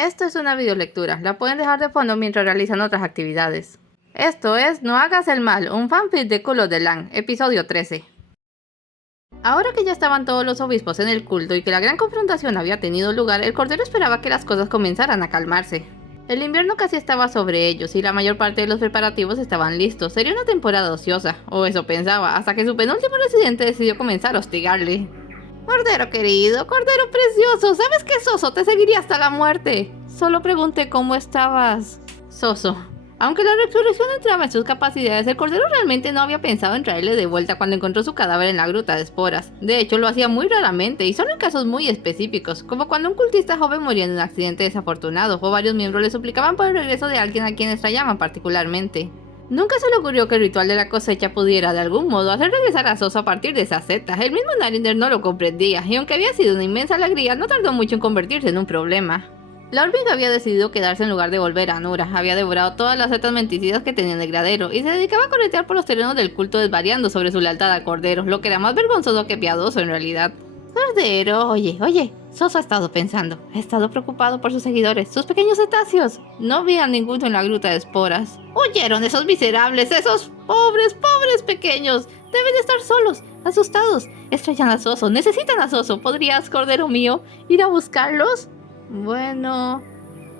Esto es una videolectura, la pueden dejar de fondo mientras realizan otras actividades. Esto es No hagas el mal, un fanfic de Culo de Lan, episodio 13. Ahora que ya estaban todos los obispos en el culto y que la gran confrontación había tenido lugar, el Cordero esperaba que las cosas comenzaran a calmarse. El invierno casi estaba sobre ellos y la mayor parte de los preparativos estaban listos. Sería una temporada ociosa, o eso pensaba, hasta que su penúltimo residente decidió comenzar a hostigarle. Cordero querido, Cordero precioso, ¿sabes que Soso te seguiría hasta la muerte? Solo pregunté cómo estabas. Soso. Aunque la resurrección entraba en sus capacidades, el Cordero realmente no había pensado en traerle de vuelta cuando encontró su cadáver en la gruta de esporas. De hecho, lo hacía muy raramente y solo en casos muy específicos, como cuando un cultista joven moría en un accidente desafortunado o varios miembros le suplicaban por el regreso de alguien a quien extrañaban particularmente. Nunca se le ocurrió que el ritual de la cosecha pudiera de algún modo hacer regresar a Soso a partir de esa seta. El mismo Narinder no lo comprendía, y aunque había sido una inmensa alegría, no tardó mucho en convertirse en un problema. La hormiga había decidido quedarse en lugar de volver a Anura, había devorado todas las setas menticidas que tenía en el gradero, y se dedicaba a corretear por los terrenos del culto desvariando sobre su lealtad al Cordero, lo que era más vergonzoso que piadoso en realidad. Cordero, oye, Soso ha estado pensando, ha estado preocupado por sus seguidores, sus pequeños cetáceos. No vi a ninguno en la gruta de esporas. Huyeron esos miserables, esos pobres pequeños. Deben estar solos, asustados. Extrañan a Soso, necesitan a Soso. ¿Podrías, Cordero mío, ir a buscarlos? Bueno,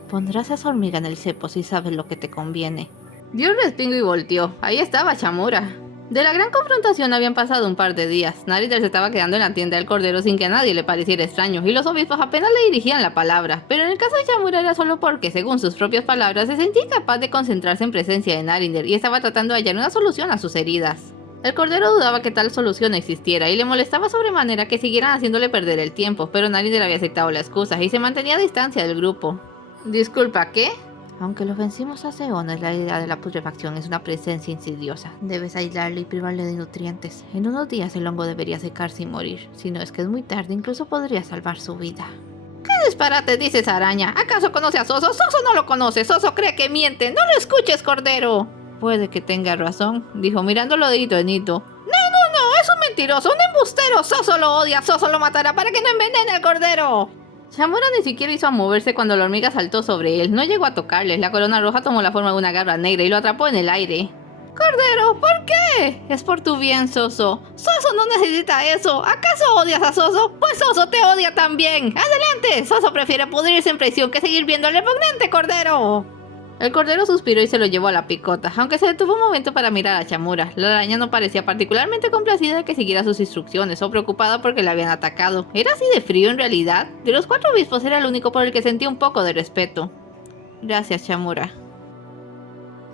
pondrás a esa hormiga en el cepo si sabes lo que te conviene. Dio un respingo y volteó. Ahí estaba Chamura. De la gran confrontación habían pasado un par de días. Narinder se estaba quedando en la tienda del Cordero sin que a nadie le pareciera extraño, y los obispos apenas le dirigían la palabra. Pero en el caso de Chamura era solo porque, según sus propias palabras, se sentía incapaz de concentrarse en presencia de Narinder y estaba tratando de hallar una solución a sus heridas. El Cordero dudaba que tal solución existiera y le molestaba sobremanera que siguieran haciéndole perder el tiempo, pero Narinder había aceptado la excusa y se mantenía a distancia del grupo. Disculpa, ¿qué? Aunque lo vencimos hace eones, la idea de la putrefacción es una presencia insidiosa. Debes aislarle y privarle de nutrientes. En unos días el hongo debería secarse y morir. Si no es que es muy tarde, incluso podría salvar su vida. ¿Qué disparate dices, araña? ¿Acaso conoce a Soso? Soso no lo conoce. Soso cree que miente. ¡No lo escuches, Cordero! Puede que tenga razón, dijo mirándolo de hito en hito. No, es un mentiroso, un embustero. Soso lo odia, Soso lo matará para que no envenene al Cordero. Chamura ni siquiera hizo a moverse cuando la hormiga saltó sobre él. No llegó a tocarle. La corona roja tomó la forma de una garra negra y lo atrapó en el aire. ¡Cordero! ¿Por qué? Es por tu bien, Soso. Soso no necesita eso. ¿Acaso odias a Soso? Pues Soso te odia también. ¡Adelante! Soso prefiere pudrirse en prisión que seguir viendo al repugnante Cordero. El Cordero suspiró y se lo llevó a la picota, aunque se detuvo un momento para mirar a Chamura. La araña no parecía particularmente complacida de que siguiera sus instrucciones o preocupada porque la habían atacado. ¿Era así de frío en realidad? De los 4 obispos era el único por el que sentía un poco de respeto. Gracias, Chamura.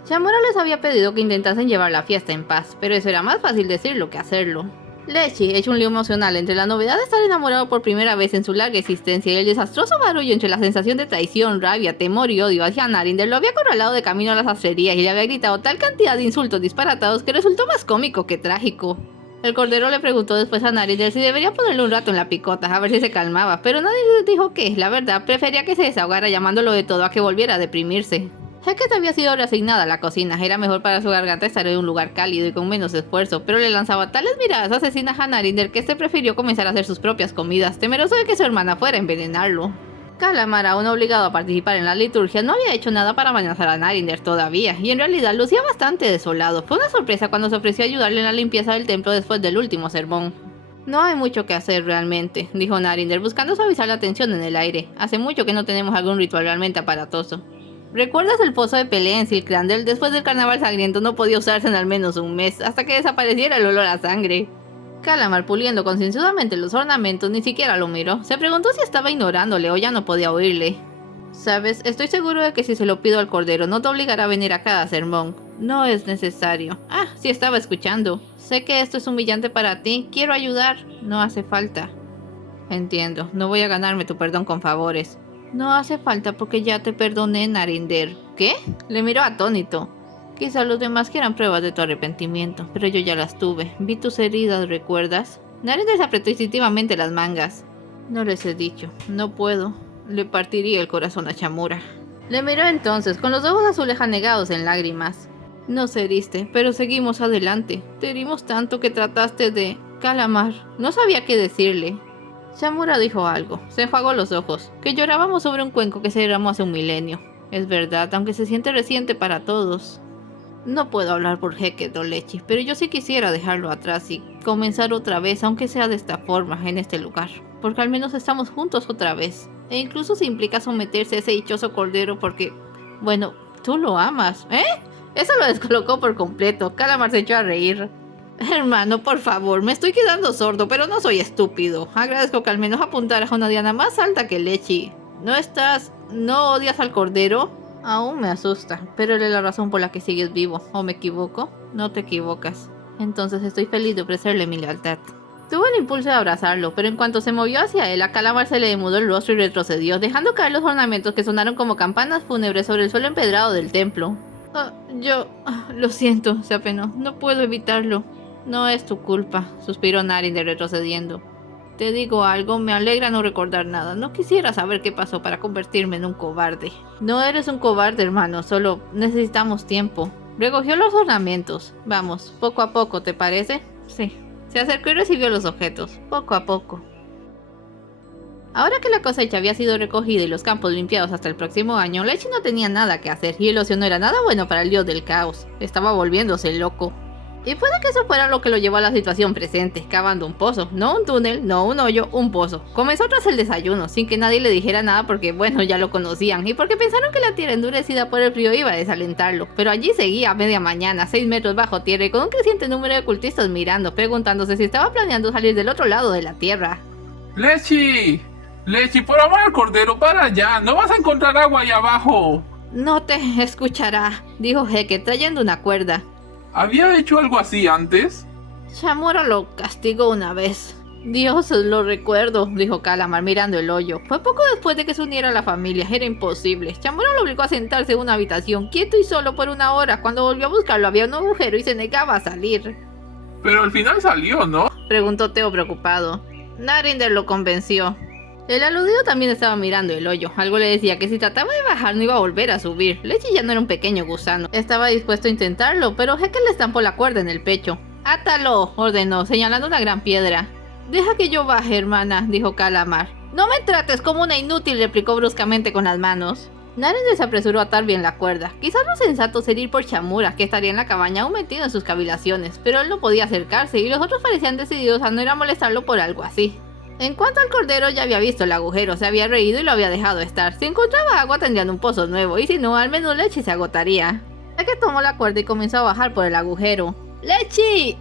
Chamura les había pedido que intentasen llevar la fiesta en paz, pero eso era más fácil decirlo que hacerlo. Lechi, hecho un lío emocional entre la novedad de estar enamorado por primera vez en su larga existencia y el desastroso barullo entre la sensación de traición, rabia, temor y odio hacia Narinder, lo había acorralado de camino a las sastrerías y le había gritado tal cantidad de insultos disparatados que resultó más cómico que trágico. El Cordero le preguntó después a Narinder si debería ponerle un rato en la picota a ver si se calmaba, pero Narinder dijo que, la verdad, prefería que se desahogara llamándolo de todo a que volviera a deprimirse. Heket había sido reasignada a la cocina, era mejor para su garganta estar en un lugar cálido y con menos esfuerzo, pero le lanzaba tales miradas asesinas a Narinder que este prefirió comenzar a hacer sus propias comidas, temeroso de que su hermana fuera a envenenarlo. Calamar, aún obligado a participar en la liturgia, no había hecho nada para amenazar a Narinder todavía, y en realidad lucía bastante desolado. Fue una sorpresa cuando se ofreció a ayudarle en la limpieza del templo después del último sermón. No hay mucho que hacer realmente, dijo Narinder, buscando suavizar la tensión en el aire. Hace mucho que no tenemos algún ritual realmente aparatoso. ¿Recuerdas el pozo de pelea en Silkrandel? Después del carnaval sangriento no podía usarse en al menos un mes, hasta que desapareciera el olor a sangre. Calamar, puliendo concienzudamente los ornamentos, ni siquiera lo miró. Se preguntó si estaba ignorándole o ya no podía oírle. Sabes, estoy seguro de que si se lo pido al Cordero no te obligará a venir a cada sermón. No es necesario. Ah, sí estaba escuchando. Sé que esto es humillante para ti. Quiero ayudar. No hace falta. Entiendo. No voy a ganarme tu perdón con favores. No hace falta porque ya te perdoné, Narinder. ¿Qué? Le miró atónito. Quizá los demás quieran pruebas de tu arrepentimiento, pero yo ya las tuve. Vi tus heridas, ¿recuerdas? Narinder se apretó instintivamente las mangas. No les he dicho. No puedo. Le partiría el corazón a Chamura. Le miró entonces, con los ojos azules anegados en lágrimas. Nos heriste, pero seguimos adelante. Te herimos tanto que trataste de... Calamar. No sabía qué decirle. Shamura dijo algo. Se enjuagó los ojos. Que llorábamos sobre un cuenco que se derramó hace un milenio. Es verdad, aunque se siente reciente para todos. No puedo hablar por Heket o Lechi, pero yo sí quisiera dejarlo atrás y comenzar otra vez, aunque sea de esta forma, en este lugar. Porque al menos estamos juntos otra vez. E incluso si implica someterse a ese dichoso cordero porque... Bueno, tú lo amas, ¿eh? Eso lo descolocó por completo. Calamar se echó a reír. Hermano, por favor, me estoy quedando sordo, pero no soy estúpido. Agradezco que al menos apuntaras a una diana más alta que Lechi. ¿No odias al cordero? Aún me asusta, pero es la razón por la que sigues vivo. ¿O me equivoco? No te equivocas. Entonces estoy feliz de ofrecerle mi lealtad. Tuvo el impulso de abrazarlo, pero en cuanto se movió hacia él, a Calamar se le demudó el rostro y retrocedió, dejando caer los ornamentos que sonaron como campanas fúnebres sobre el suelo empedrado del templo. Lo siento, se apenó. No puedo evitarlo. No es tu culpa, suspiró Narinder retrocediendo. Te digo algo, me alegra no recordar nada. No quisiera saber qué pasó para convertirme en un cobarde. No eres un cobarde, hermano, solo necesitamos tiempo. Recogió los ornamentos. Vamos, poco a poco, ¿te parece? Sí. Se acercó y recibió los objetos, poco a poco. Ahora que la cosecha había sido recogida y los campos limpiados hasta el próximo año, Lechi no tenía nada que hacer y el ocio no era nada bueno para el dios del caos. Estaba volviéndose loco. Y puede que eso fuera lo que lo llevó a la situación presente, cavando un pozo, no un túnel, no un hoyo, un pozo. Comenzó tras el desayuno, sin que nadie le dijera nada porque, bueno, ya lo conocían, y porque pensaron que la tierra endurecida por el frío iba a desalentarlo. Pero allí seguía a media mañana, 6 metros bajo tierra y con un creciente número de cultistas mirando, preguntándose si estaba planeando salir del otro lado de la tierra. ¡Lechi! ¡Lechi, por amor al cordero, para allá! ¡No vas a encontrar agua ahí abajo! No te escuchará, dijo Heket, trayendo una cuerda. ¿Había hecho algo así antes? Shamura lo castigó una vez. Dios, lo recuerdo, dijo Calamar mirando el hoyo. Fue poco después de que se uniera a la familia, era imposible. Shamura lo obligó a sentarse en una habitación, quieto y solo por una hora. Cuando volvió a buscarlo había un agujero y se negaba a salir. Pero al final salió, ¿no? Preguntó Teo preocupado. Narinder lo convenció. El aludido también estaba mirando el hoyo. Algo le decía que si trataba de bajar no iba a volver a subir. Lechi ya no era un pequeño gusano. Estaba dispuesto a intentarlo, pero Heket le estampó la cuerda en el pecho. ¡Átalo!, ordenó, señalando una gran piedra. Deja que yo baje, hermana, dijo Calamar. No me trates como una inútil, replicó bruscamente con las manos. Narinder se apresuró a atar bien la cuerda. Quizás lo sensato sería ir por Shamura, que estaría en la cabaña aún metido en sus cavilaciones, pero él no podía acercarse y los otros parecían decididos a no ir a molestarlo por algo así. En cuanto al cordero, ya había visto el agujero, se había reído y lo había dejado estar. Si encontraba agua tendrían un pozo nuevo, y si no, al menos Lechi se agotaría. Heket tomó la cuerda y comenzó a bajar por el agujero. ¡Lechi!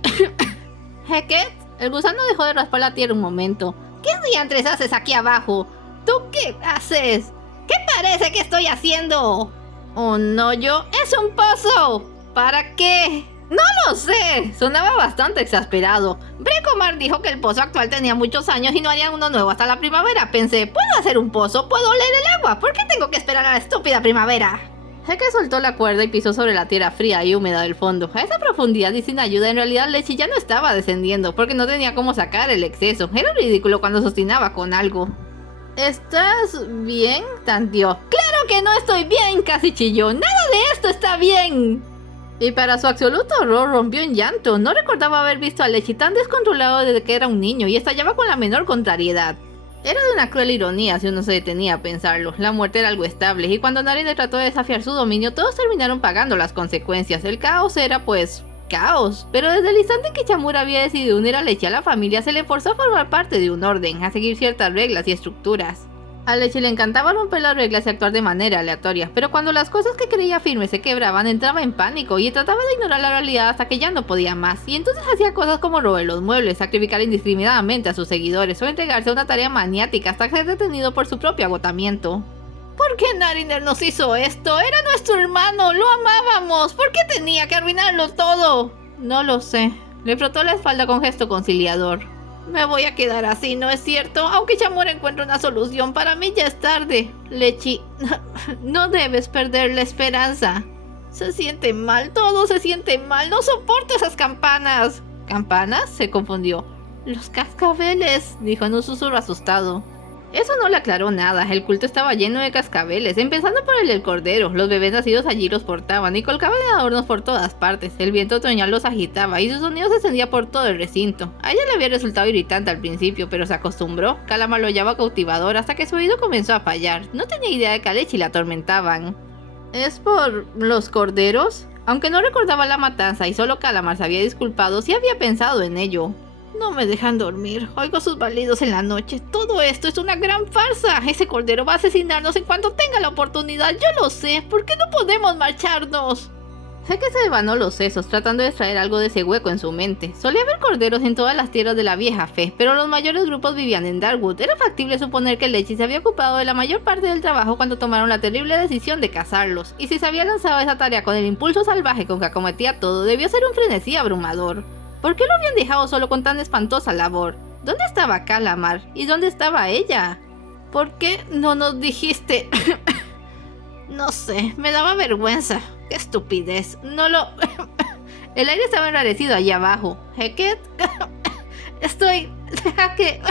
¿Heket? El gusano dejó de raspar la tierra un momento. ¿Qué diantres haces aquí abajo? ¿Tú qué haces? ¿Qué parece que estoy haciendo? ¿Un hoyo? ¡Es un pozo! ¿Para qué? ¡No lo sé! Sonaba bastante exasperado. Brecomar dijo que el pozo actual tenía muchos años y no harían uno nuevo hasta la primavera. Pensé, ¿puedo hacer un pozo? ¿Puedo oler el agua? ¿Por qué tengo que esperar a la estúpida primavera? Heket soltó la cuerda y pisó sobre la tierra fría y húmeda del fondo. A esa profundidad y sin ayuda, en realidad Lechi ya no estaba descendiendo, porque no tenía cómo sacar el exceso. Era ridículo cuando se obstinaba con algo. ¿Estás bien?, tanteó. ¡Claro que no estoy bien!, casi chilló. ¡Nada de esto está bien! Y para su absoluto horror rompió en llanto. No recordaba haber visto a Lechi tan descontrolado desde que era un niño y estallaba con la menor contrariedad. Era de una cruel ironía si uno se detenía a pensarlo. La muerte era algo estable y cuando Narinder trató de desafiar su dominio, todos terminaron pagando las consecuencias. El caos era, pues, caos. Pero desde el instante en que Shamura había decidido unir a Lechi a la familia, se le forzó a formar parte de un orden, a seguir ciertas reglas y estructuras. A Lechi le encantaba romper las reglas y actuar de manera aleatoria, pero cuando las cosas que creía firmes se quebraban, entraba en pánico y trataba de ignorar la realidad hasta que ya no podía más, y entonces hacía cosas como robar los muebles, sacrificar indiscriminadamente a sus seguidores o entregarse a una tarea maniática hasta ser detenido por su propio agotamiento. ¿Por qué Narinder nos hizo esto? Era nuestro hermano, lo amábamos, ¿por qué tenía que arruinarlo todo? No lo sé. Le frotó la espalda con gesto conciliador. Me voy a quedar así, ¿no es cierto? Aunque Shamura encuentre una solución, para mí ya es tarde. Lechi, no debes perder la esperanza. Se siente mal, todo se siente mal. No soporto esas campanas. ¿Campanas?, se confundió. Los cascabeles, dijo en un susurro asustado. Eso no le aclaró nada, el culto estaba lleno de cascabeles, empezando por el del cordero. Los bebés nacidos allí los portaban y colgaban de adornos por todas partes. El viento otoñal los agitaba y su sonido se extendía por todo el recinto. A ella le había resultado irritante al principio, pero se acostumbró. Calamar lo hallaba cautivador hasta que su oído comenzó a fallar. No tenía idea de que a Lechi la atormentaban. ¿Es por los corderos? Aunque no recordaba la matanza y solo Calamar se había disculpado, sí había pensado en ello. No me dejan dormir, oigo sus balidos en la noche. Todo esto es una gran farsa. Ese cordero va a asesinarnos en cuanto tenga la oportunidad, yo lo sé. ¿Por qué no podemos marcharnos? Sé que se devanó los sesos, tratando de extraer algo de ese hueco en su mente. Solía haber corderos en todas las tierras de la vieja fe, pero los mayores grupos vivían en Darkwood. Era factible suponer que Lechi se había ocupado de la mayor parte del trabajo cuando tomaron la terrible decisión de cazarlos. Y si se había lanzado a esa tarea con el impulso salvaje con que acometía todo, debió ser un frenesí abrumador. ¿Por qué lo habían dejado solo con tan espantosa labor? ¿Dónde estaba Calamar? ¿Y dónde estaba ella? ¿Por qué no nos dijiste? No sé, me daba vergüenza. ¡Qué estupidez! No lo... El aire estaba enrarecido allá abajo. ¿Heket? Estoy... Deja que...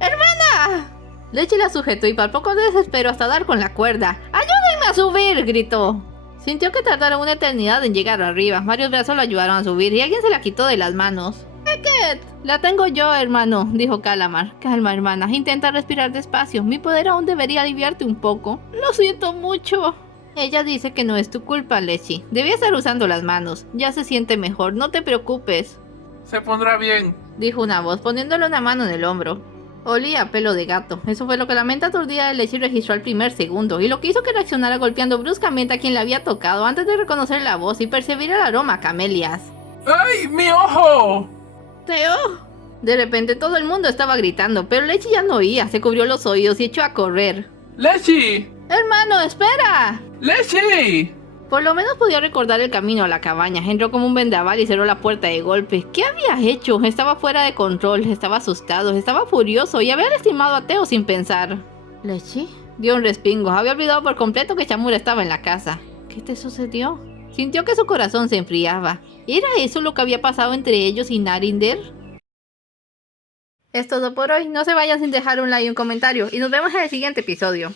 ¡Hermana! Lechi la sujetó y palpó con desespero hasta dar con la cuerda. ¡Ayúdenme a subir! Gritó. Sintió que tardaron una eternidad en llegar arriba. Varios brazos lo ayudaron a subir y alguien se la quitó de las manos. ¡Heket! La tengo yo, hermano, dijo Calamar. Calma, hermana, intenta respirar despacio. Mi poder aún debería aliviarte un poco. Lo siento mucho. Ella dice que no es tu culpa, Lechi. Debía estar usando las manos. Ya se siente mejor, no te preocupes. Se pondrá bien, dijo una voz, poniéndole una mano en el hombro. Olía a pelo de gato. Eso fue lo que la mente aturdida de Lechi registró al primer segundo, y lo que hizo que reaccionara golpeando bruscamente a quien la había tocado antes de reconocer la voz y percibir el aroma a camelias. ¡Ay, mi ojo! ¡Teo! De repente todo el mundo estaba gritando, pero Lechi ya no oía, se cubrió los oídos y echó a correr. ¡Lechi! ¡Hermano, espera! ¡Lechi! Por lo menos podía recordar el camino a la cabaña. Entró como un vendaval y cerró la puerta de golpe. ¿Qué había hecho? Estaba fuera de control, estaba asustado, estaba furioso y había lastimado a Teo sin pensar. ¿Lechi? Dio un respingo. Había olvidado por completo que Chamura estaba en la casa. ¿Qué te sucedió? Sintió que su corazón se enfriaba. ¿Era eso lo que había pasado entre ellos y Narinder? Es todo por hoy. No se vayan sin dejar un like y un comentario. Y nos vemos en el siguiente episodio.